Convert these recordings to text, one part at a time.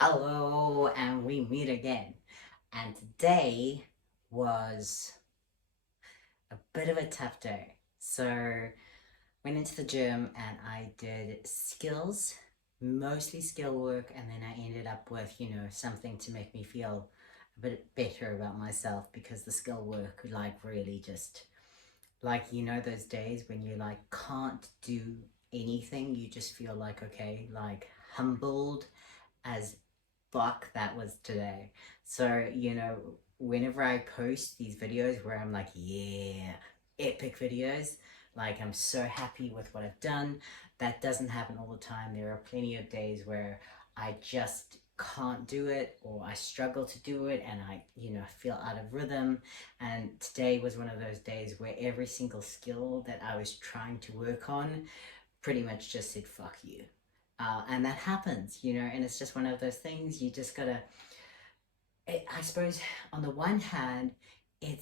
Hello, and we meet again. And today was a bit of a tough day. So, went into the gym and I did skills, mostly skill work, and then I ended up with, something to make me feel a bit better about myself because the skill work, like, really just, like, those days when you, like, can't do anything, you just feel like, okay, like, humbled as fuck that was today. So, whenever I post these videos where I'm like, yeah, epic videos, like I'm so happy with what I've done, that doesn't happen all the time. There are plenty of days where I just can't do it or I struggle to do it and I, feel out of rhythm. And today was one of those days where every single skill that I was trying to work on pretty much just said, fuck you. And that happens, and it's just one of those things you just gotta, I suppose, on the one hand, it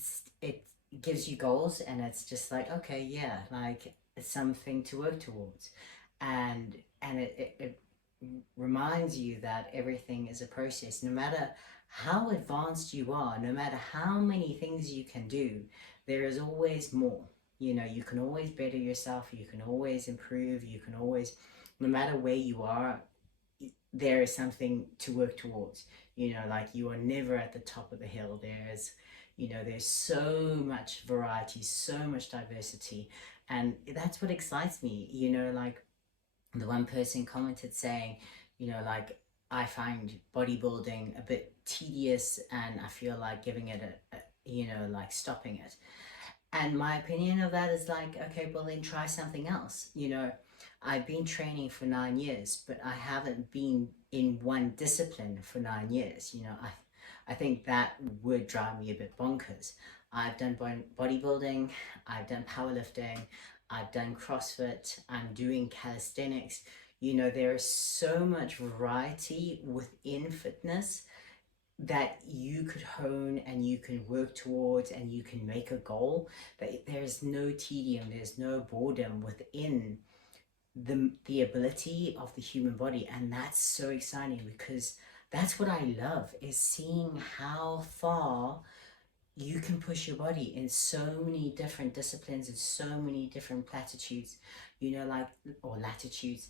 gives you goals and it's just like, okay, yeah, like it's something to work towards. And it reminds you that everything is a process. No matter how advanced you are, no matter how many things you can do, there is always more. You can always better yourself, you can always improve, you can always, no matter where you are, there is something to work towards. Like you are never at the top of the hill. There's so much variety, so much diversity, and that's what excites me. Like the one person commented saying, like, I find bodybuilding a bit tedious and I feel like giving it like stopping it. And my opinion of that is like, okay, well then try something else. I've been training for 9 years, but I haven't been in one discipline for 9 years. I think that would drive me a bit bonkers. I've done bodybuilding, I've done powerlifting, I've done CrossFit, I'm doing calisthenics. There is so much variety within fitness that you could hone and you can work towards and you can make a goal, that there's no tedium, there's no boredom within the ability of the human body. And that's so exciting because that's what I love, is seeing how far you can push your body in so many different disciplines and so many different platitudes, like, or latitudes.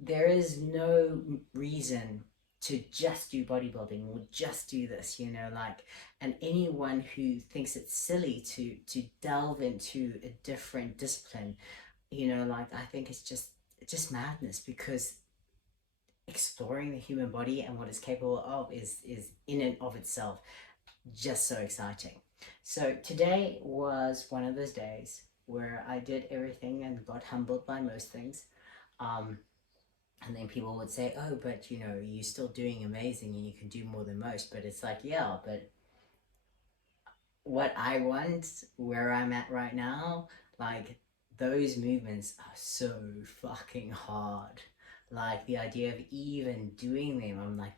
There is no reason to just do bodybuilding or just do this, like, and anyone who thinks it's silly to delve into a different discipline, like, I think it's just madness, because exploring the human body and what it's capable of is in and of itself just so exciting. So today was one of those days where I did everything and got humbled by most things. um and then people would say, oh, but you're still doing amazing and you can do more than most. But it's like, yeah, but what I want, where I'm at right now, like, those movements are so fucking hard. Like the idea of even doing them, I'm like,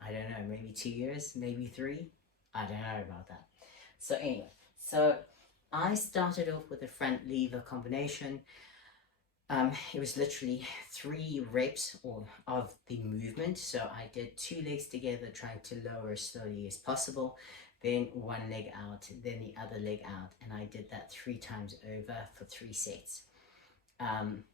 I don't know, maybe 2 years, maybe three. I don't know about that. So anyway, so I started off with a front lever combination. It was literally 3 reps of the movement. So I did 2 legs together, trying to lower as slowly as possible. Then one leg out, then the other leg out. And I did that 3 times over for 3 sets. Um,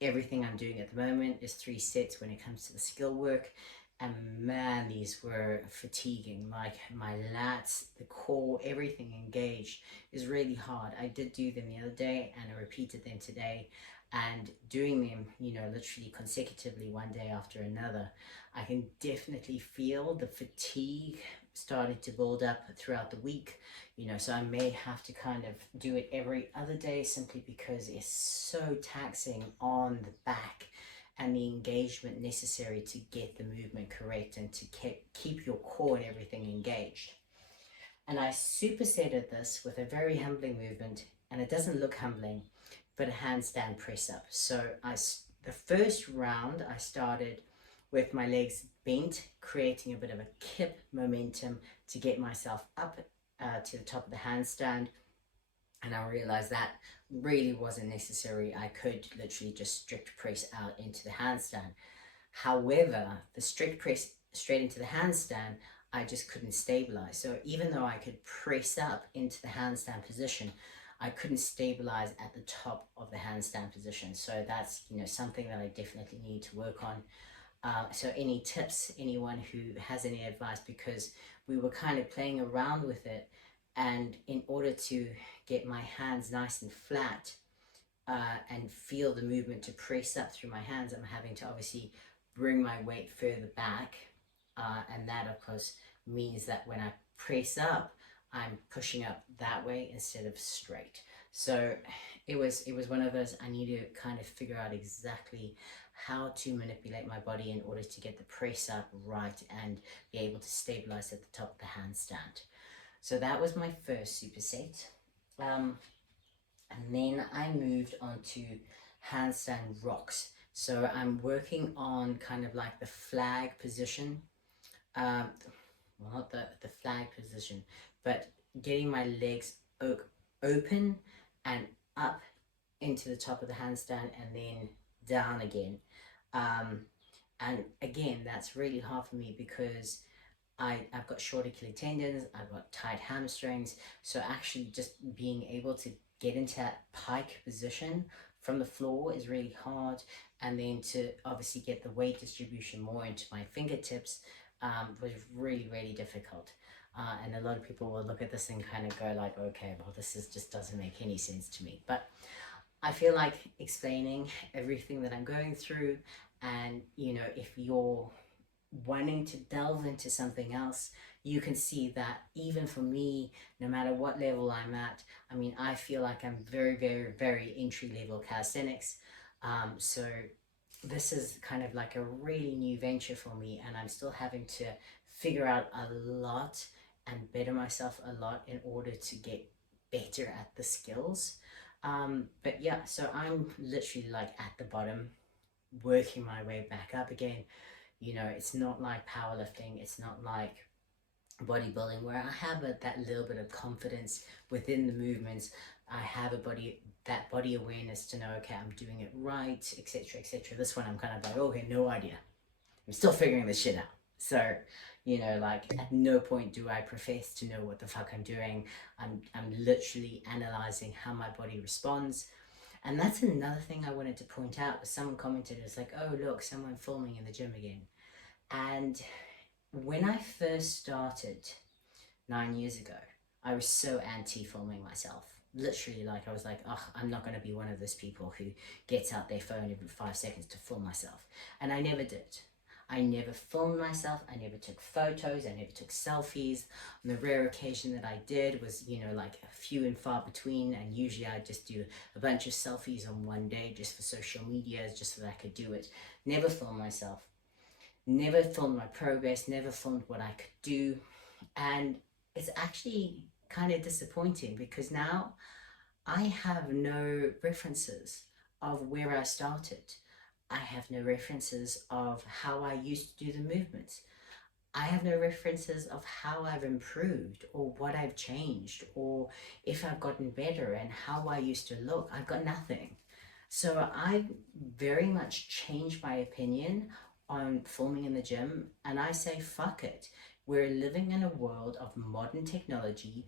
Everything I'm doing at the moment is 3 sets when it comes to the skill work. And man, these were fatiguing. Like my lats, the core, everything engaged is really hard. I did do them the other day and I repeated them today. And doing them, literally consecutively one day after another, I can definitely feel the fatigue starting to build up throughout the week. So I may have to kind of do it every other day, simply because it's so taxing on the back and the engagement necessary to get the movement correct and to keep your core and everything engaged. And I supersetted this with a very humbling movement, and it doesn't look humbling, but a handstand press up. So the first round I started with my legs bent, creating a bit of a kip momentum to get myself up to the top of the handstand. And I realized that really wasn't necessary. I could literally just strict press out into the handstand. However, the strict press straight into the handstand, I just couldn't stabilize. So even though I could press up into the handstand position, I couldn't stabilize at the top of the handstand position. So that's, you know, something that I definitely need to work on. So any tips, anyone who has any advice, because we were kind of playing around with it, and in order to get my hands nice and flat and feel the movement to press up through my hands, I'm having to obviously bring my weight further back, and that of course means that when I press up, I'm pushing up that way instead of straight. So it was one of those, I need to kind of figure out exactly how to manipulate my body in order to get the press up right and be able to stabilize at the top of the handstand. So that was my first superset. And then I moved on to handstand rocks. So I'm working on kind of like the flag position. Well, not the flag position, but getting my legs open and up into the top of the handstand and then down again. And again, that's really hard for me because I've got short Achilles tendons, I've got tight hamstrings. So actually just being able to get into that pike position from the floor is really hard. And then to obviously get the weight distribution more into my fingertips was really, really difficult. And a lot of people will look at this and kind of go like, okay, well, just doesn't make any sense to me. But I feel like explaining everything that I'm going through, and you know, if you're wanting to delve into something else, you can see that even for me, no matter what level I'm at, I mean, I feel like I'm very, very, very entry level calisthenics. So this is kind of like a really new venture for me, and I'm still having to figure out a lot and better myself a lot in order to get better at the skills. But yeah, so I'm literally like at the bottom, working my way back up again. You know, it's not like powerlifting, it's not like bodybuilding where I have that little bit of confidence within the movements. I have that body awareness to know, okay, I'm doing it right, etc., etc. This one I'm kind of like, okay, no idea. I'm still figuring this shit out. So, you know, like at no point do I profess to know what the fuck I'm doing. I'm literally analyzing how my body responds. And that's another thing I wanted to point out. Someone commented, it's like, oh, look, someone filming in the gym again. And when I first started 9 years ago, I was so anti-filming myself. Literally, like I was like, oh, I'm not going to be one of those people who gets out their phone every 5 seconds to film myself. And I never did. I never filmed myself. I never took photos. I never took selfies. On the rare occasion that I did was, you know, like a few and far between. And usually I just do a bunch of selfies on one day just for social media, just so that I could do it. Never filmed myself. Never filmed my progress. Never filmed what I could do. And it's actually kind of disappointing because now I have no references of where I started. I have no references of how I used to do the movements. I have no references of how I've improved or what I've changed or if I've gotten better and how I used to look. I've got nothing. So I very much changed my opinion on filming in the gym, and I say, fuck it. We're living in a world of modern technology.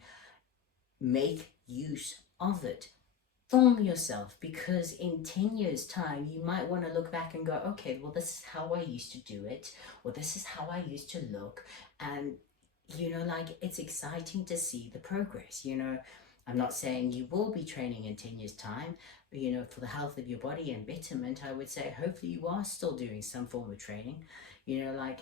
Make use of it. Film yourself, because in 10 years time you might want to look back and go, okay, well, this is how I used to do it, or this is how I used to look. And you know, like, it's exciting to see the progress. You know, I'm not saying you will be training in 10 years time, but you know, for the health of your body and betterment, I would say hopefully you are still doing some form of training. You know, like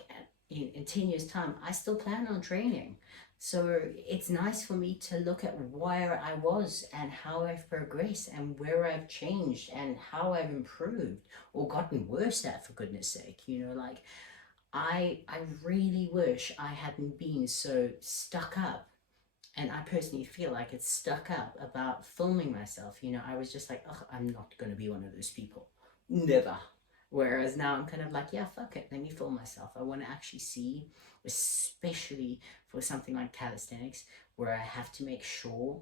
in 10 years time I still plan on training. So it's nice for me to look at where I was and how I've progressed and where I've changed and how I've improved or gotten worse at, for goodness sake. You know, like I really wish I hadn't been so stuck up. And I personally feel like it's stuck up about filming myself. You know, I was just like, oh, I'm not going to be one of those people. Never. Whereas now I'm kind of like, yeah, fuck it. Let me film myself. I want to actually see, especially for something like calisthenics, where I have to make sure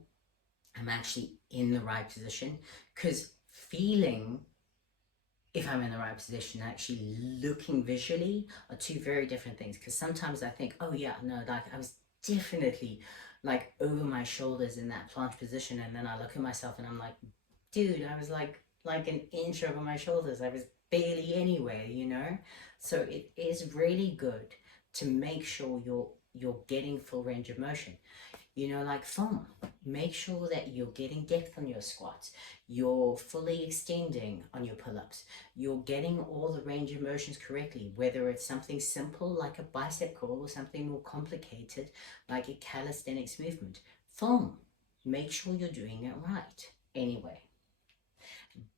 I'm actually in the right position. Because feeling if I'm in the right position, actually looking visually are two very different things. Because sometimes I think, oh yeah, no, like I was definitely like over my shoulders in that planche position, and then I look at myself and I'm like, dude, I was like an inch over my shoulders. I was barely anywhere, you know. So it is really good to make sure you're getting full range of motion. You know, like foam. Make sure that you're getting depth on your squats. You're fully extending on your pull-ups. You're getting all the range of motions correctly, whether it's something simple like a bicep curl or something more complicated like a calisthenics movement. Foam. Make sure you're doing it right. Anyway,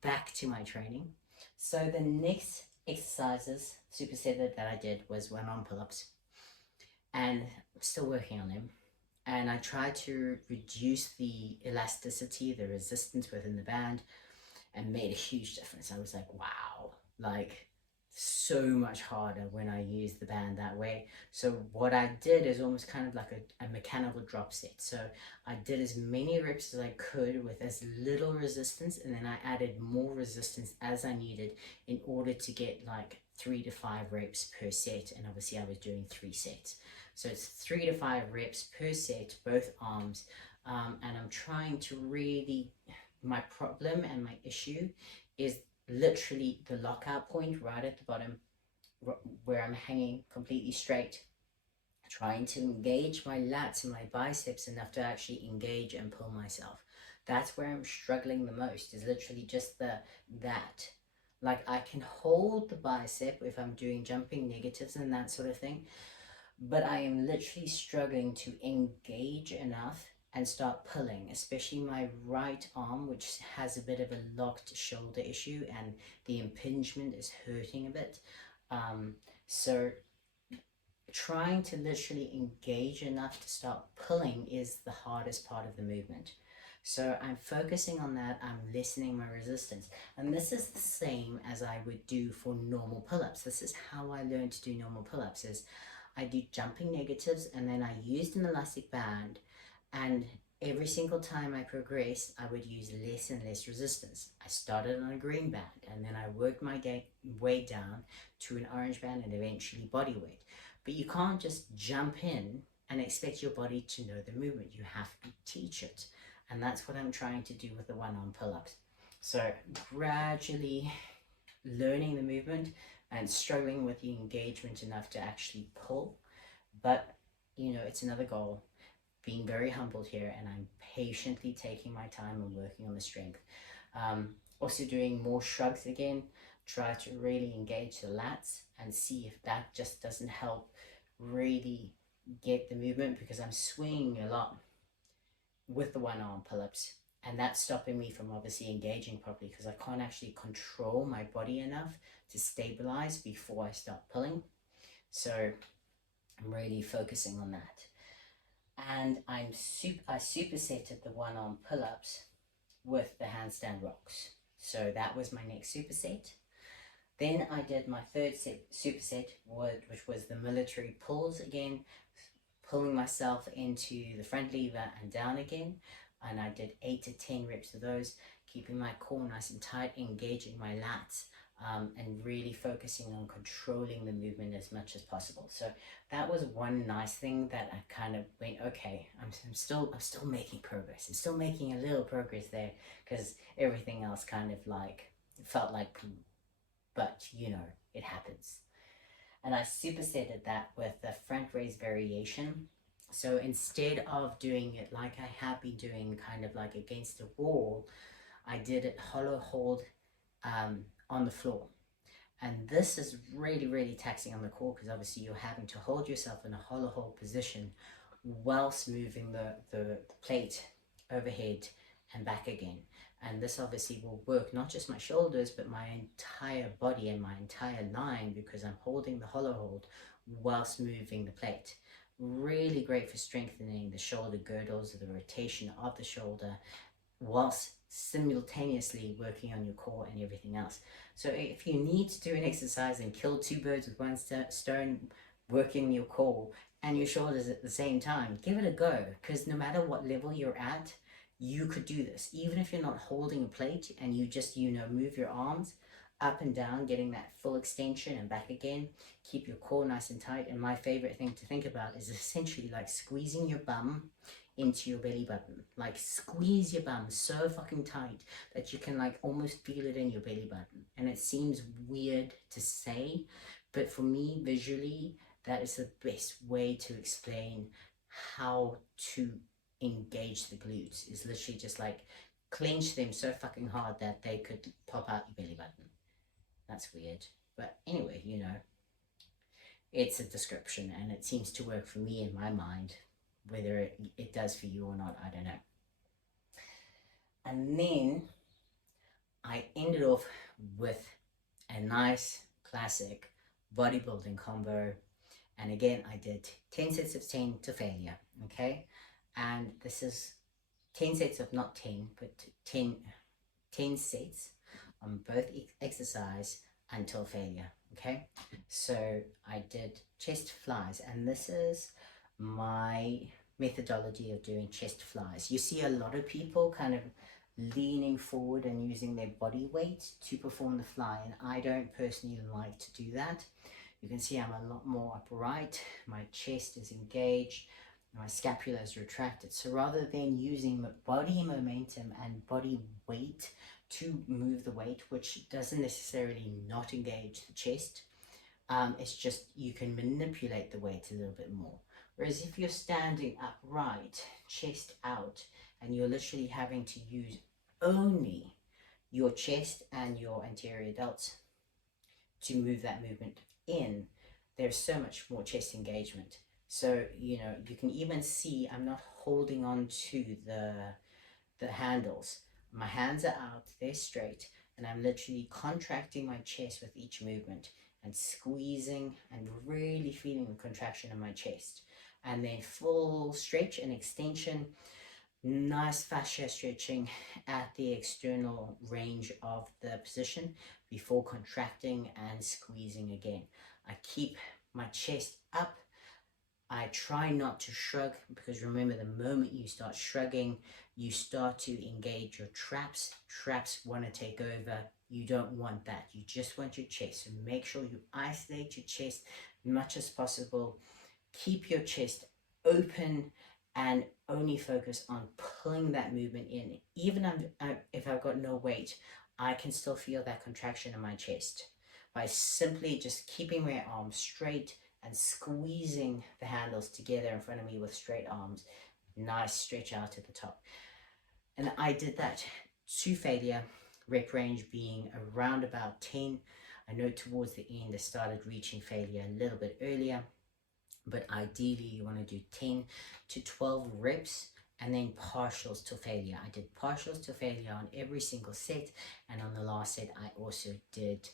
back to my training. So the next exercises, superset that I did was one-arm pull-ups, and I'm still working on them. And I tried to reduce the elasticity, the resistance within the band, and made a huge difference. I was like, wow, like so much harder when I used the band that way. So what I did is almost kind of like a mechanical drop set. So I did as many reps as I could with as little resistance, and then I added more resistance as I needed in order to get like 3 to 5 reps per set. And obviously I was doing 3 sets. So it's 3 to 5 reps per set, both arms. And I'm trying to really, my problem and my issue is literally the lockout point right at the bottom where I'm hanging completely straight, trying to engage my lats and my biceps enough to actually engage and pull myself. That's where I'm struggling the most, is literally just that. Like I can hold the bicep if I'm doing jumping negatives and that sort of thing, but I am literally struggling to engage enough and start pulling, especially my right arm, which has a bit of a locked shoulder issue and the impingement is hurting a bit. So trying to literally engage enough to start pulling is the hardest part of the movement. So I'm focusing on that. I'm lessening my resistance. And this is the same as I would do for normal pull-ups. This is how I learned to do normal pull-ups, is I do jumping negatives, and then I used an elastic band, and every single time I progressed, I would use less and less resistance. I started on a green band, and then I worked my way down to an orange band and eventually body weight. But you can't just jump in and expect your body to know the movement. You have to teach it. And that's what I'm trying to do with the one-arm pull-ups. So gradually learning the movement and struggling with the engagement enough to actually pull. But, you know, it's another goal. Being very humbled here, and I'm patiently taking my time and working on the strength. Also doing more shrugs again. Try to really engage the lats and see if that just doesn't help really get the movement, because I'm swinging a lot with the one-arm pull-ups, and that's stopping me from obviously engaging properly, because I can't actually control my body enough to stabilize before I start pulling. So I'm really focusing on that. And I supersetted the one-arm pull-ups with the handstand rocks. So that was my next superset. Then I did my third superset, which was the military pulls again, pulling myself into the front lever and down again. And I did 8 to 10 reps of those, keeping my core nice and tight, engaging my lats, and really focusing on controlling the movement as much as possible. So that was one nice thing that I kind of went, okay, I'm still making progress. I'm still making a little progress there, because everything else kind of like felt like, but you know, it happens. And I supersetted that with the front raise variation. So instead of doing it like I have been doing, kind of like against the wall, I did it hollow hold on the floor. And this is really, really taxing on the core, because obviously you're having to hold yourself in a hollow hold position whilst moving the plate overhead and back again. And this obviously will work not just my shoulders, but my entire body and my entire line, because I'm holding the hollow hold whilst moving the plate. Really great for strengthening the shoulder girdles, the rotation of the shoulder, whilst simultaneously working on your core and everything else. So if you need to do an exercise and kill 2 birds with 1 stone, working your core and your shoulders at the same time, give it a go, because no matter what level you're at, you could do this. Even if you're not holding a plate and you just, you know, move your arms, up and down, getting that full extension and back again. Keep your core nice and tight. And my favorite thing to think about is essentially like squeezing your bum into your belly button. Like squeeze your bum so fucking tight that you can like almost feel it in your belly button. And it seems weird to say, but for me visually, that is the best way to explain how to engage the glutes. Is literally just like clench them so fucking hard that they could pop out your belly button. That's weird. But anyway, you know, it's a description and it seems to work for me in my mind. Whether it does for you or not, I don't know. And then I ended off with a nice classic bodybuilding combo. And again, I did 10 sets of 10 to failure, okay? And this is 10 sets of not 10, but 10 sets on both exercise until failure, okay? So I did chest flies, and this is my methodology of doing chest flies. You see a lot of people kind of leaning forward and using their body weight to perform the fly, and I don't personally like to do that. You can see I'm a lot more upright, my chest is engaged, my scapula is retracted. So rather than using body momentum and body weight to move the weight, which doesn't necessarily not engage the chest, it's just you can manipulate the weight a little bit more. Whereas if you're standing upright, chest out, and you're literally having to use only your chest and your anterior delts to move that movement in, there's so much more chest engagement. So, you know, you can even see I'm not holding on to the handles. My hands are out, they're straight, and I'm literally contracting my chest with each movement and squeezing and really feeling the contraction in my chest. And then full stretch and extension, nice fascia stretching at the external range of the position before contracting and squeezing again. I keep my chest up. I try not to shrug, because remember, the moment you start shrugging, you start to engage your traps. Traps want to take over. You don't want that. You just want your chest. So make sure you isolate your chest as much as possible. Keep your chest open and only focus on pulling that movement in. Even if I've got no weight, I can still feel that contraction in my chest by simply just keeping my arms straight and squeezing the handles together in front of me with straight arms. Nice stretch out at the top. And I did that to failure, rep range being around about 10. I know towards the end I started reaching failure a little bit earlier, but ideally you want to do 10 to 12 reps and then partials to failure. I did partials to failure on every single set, and on the last set I also did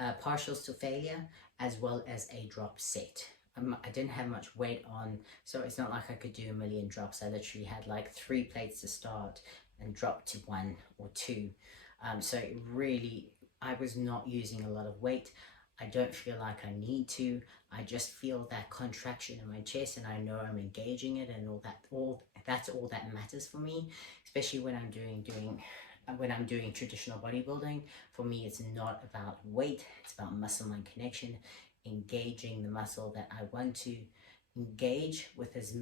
partials to failure as well as a drop set. I didn't have much weight on, so it's not like I could do a million drops. I literally had like 3 plates to start and drop to 1 or 2. So it really, I was not using a lot of weight. I don't feel like I need to. I just feel that contraction in my chest, and I know I'm engaging it, and that's all that matters for me, especially when I'm doing traditional bodybuilding. For me, it's not about weight, it's about muscle-mind connection, engaging the muscle that I want to engage with as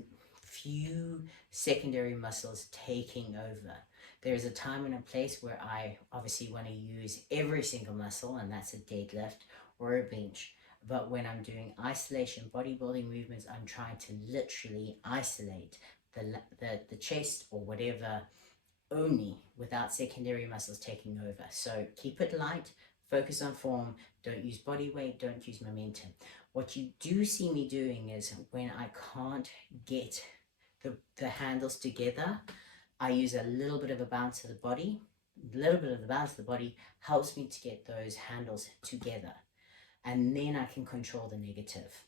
few secondary muscles taking over. There's a time and a place where I obviously want to use every single muscle, and that's a deadlift or a bench. But when I'm doing isolation bodybuilding movements, I'm trying to literally isolate the chest or whatever only, without secondary muscles taking over. So keep it light, focus on form, don't use body weight, don't use momentum. What you do see me doing is when I can't get the handles together, I use a little bit of a bounce of the body. A little bit of the bounce of the body helps me to get those handles together. And then I can control the negative,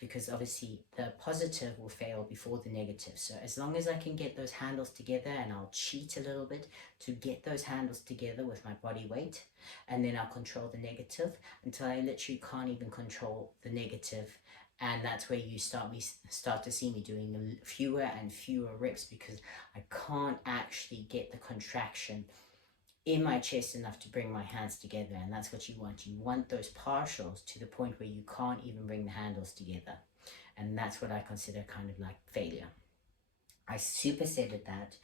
because obviously the positive will fail before the negative. So as long as I can get those handles together, and I'll cheat a little bit to get those handles together with my body weight, and then I'll control the negative until I literally can't even control the negative. And that's where you start to see me doing fewer and fewer reps, because I can't actually get the contraction in my chest enough to bring my hands together. And that's what you want. You want those partials to the point where you can't even bring the handles together. And that's what I consider kind of like failure. I supersetted that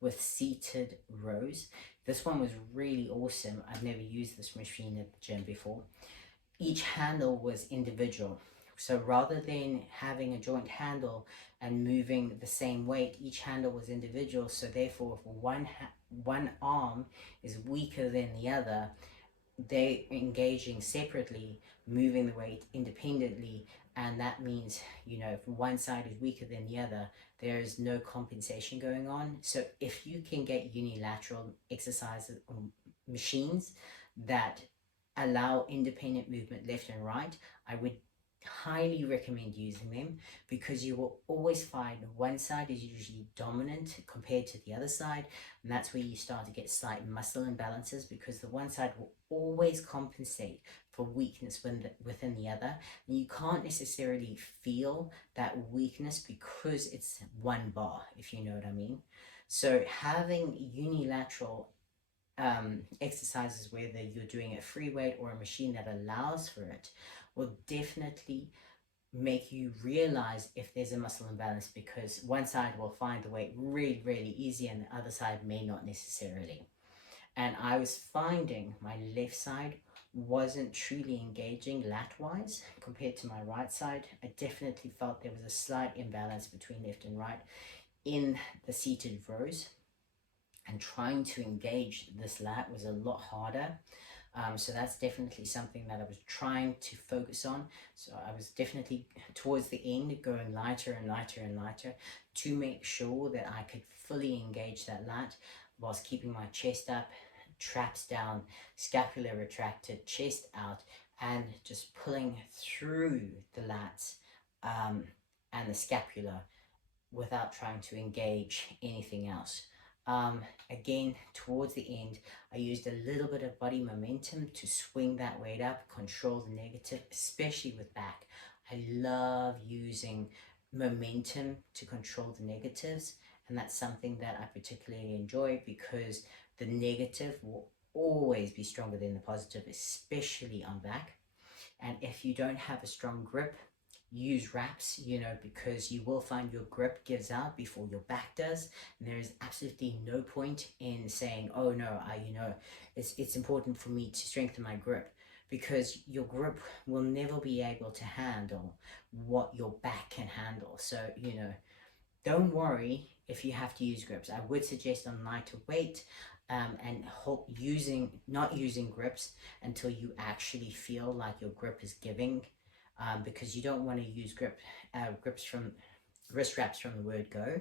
with seated rows. This one was really awesome. I've never used this machine at the gym before. Each handle was individual. So rather than having a joint handle and moving the same weight, each handle was individual. So therefore, if one arm is weaker than the other, they're engaging separately, moving the weight independently, and that means, you know, if one side is weaker than the other, there is no compensation going on. So if you can get unilateral exercises or machines that allow independent movement left and right, I would highly recommend using them, because you will always find one side is usually dominant compared to the other side, and that's where you start to get slight muscle imbalances, because the one side will always compensate for weakness within the other, and you can't necessarily feel that weakness because it's one bar, if you know what I mean. So having unilateral exercises, whether you're doing a free weight or a machine that allows for it, will definitely make you realize if there's a muscle imbalance, because one side will find the weight really, really easy and the other side may not necessarily. And I was finding my left side wasn't truly engaging lat-wise compared to my right side. I definitely felt there was a slight imbalance between left and right in the seated rows, and trying to engage this lat was a lot harder. So that's definitely something that I was trying to focus on. So I was definitely towards the end going lighter and lighter and lighter to make sure that I could fully engage that lat whilst keeping my chest up, traps down, scapula retracted, chest out, and just pulling through the lats and the scapula without trying to engage anything else. Again, towards the end, I used a little bit of body momentum to swing that weight up, control the negative, especially with back. I love using momentum to control the negatives, and that's something that I particularly enjoy, because the negative will always be stronger than the positive, especially on back. And if you don't have a strong grip, use wraps, you know, because you will find your grip gives out before your back does. And there is absolutely no point in saying, oh no, it's important for me to strengthen my grip, because your grip will never be able to handle what your back can handle. So, you know, don't worry if you have to use grips. I would suggest on lighter weight, and not using grips until you actually feel like your grip is giving, because you don't want to use wrist wraps from the word go,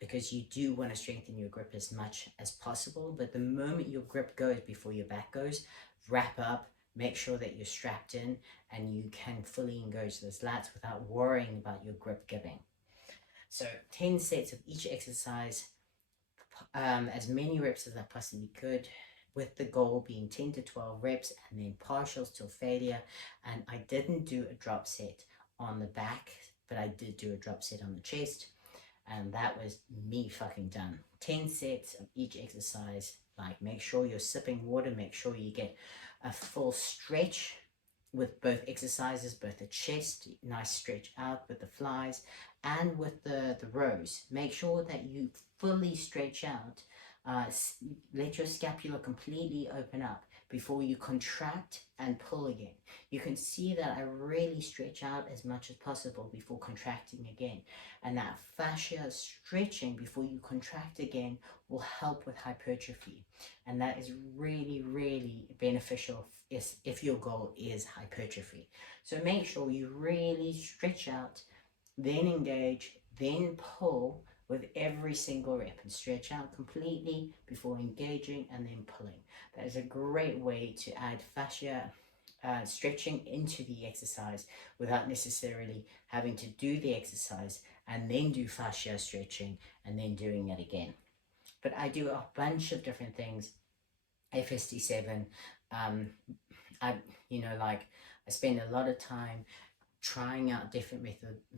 because you do want to strengthen your grip as much as possible. But the moment your grip goes before your back goes, wrap up, make sure that you're strapped in and you can fully engage those lats without worrying about your grip giving. So 10 sets of each exercise, as many reps as I possibly could, with the goal being 10 to 12 reps and then partials till failure. And I didn't do a drop set on the back, but I did do a drop set on the chest, and that was me fucking done. 10 sets of each exercise. Like, make sure you're sipping water, make sure you get a full stretch with both exercises, both the chest, nice stretch out with the flies, and with the rows. Make sure that you fully stretch out. Let your scapula completely open up before you contract and pull again. You can see that I really stretch out as much as possible before contracting again. And that fascia stretching before you contract again will help with hypertrophy. And that is really, really beneficial if your goal is hypertrophy. So make sure you really stretch out, then engage, then pull with every single rep, and stretch out completely before engaging and then pulling. That is a great way to add fascia stretching into the exercise without necessarily having to do the exercise and then do fascia stretching and then doing it again. But I do a bunch of different things. FSD7, I spend a lot of time trying out different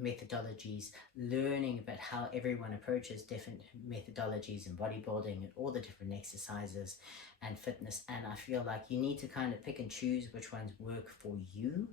methodologies, learning about how everyone approaches different methodologies in bodybuilding and all the different exercises and fitness. And I feel like you need to kind of pick and choose which ones work for you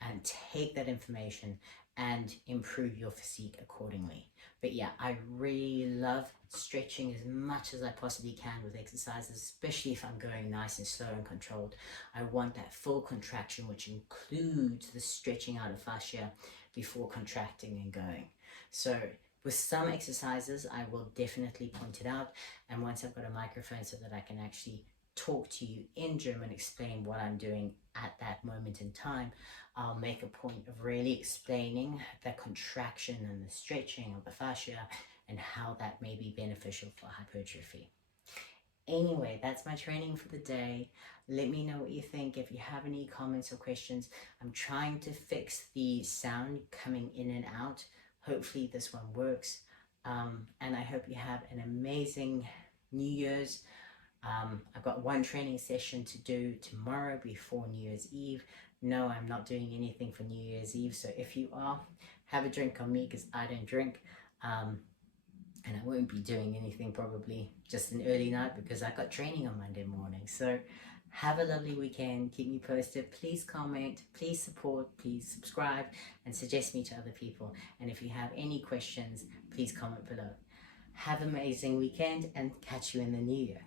and take that information and improve your physique accordingly. But yeah, I really love stretching as much as I possibly can with exercises, especially if I'm going nice and slow and controlled. I want that full contraction, which includes the stretching out of fascia before contracting and going. So with some exercises, I will definitely point it out. And once I've got a microphone so that I can actually talk to you in German, explain what I'm doing at that moment in time, I'll make a point of really explaining the contraction and the stretching of the fascia and how that may be beneficial for hypertrophy. Anyway, that's my training for the day. Let me know what you think. If you have any comments or questions, I'm trying to fix the sound coming in and out. Hopefully this one works. And I hope you have an amazing New Year's. I've got one training session to do tomorrow before New Year's Eve. No, I'm not doing anything for New Year's Eve. So if you are, have a drink on me because I don't drink. And I won't be doing anything, probably just an early night because I got training on Monday morning. So have a lovely weekend. Keep me posted. Please comment, please support, please subscribe and suggest me to other people. And if you have any questions, please comment below. Have an amazing weekend and catch you in the new year.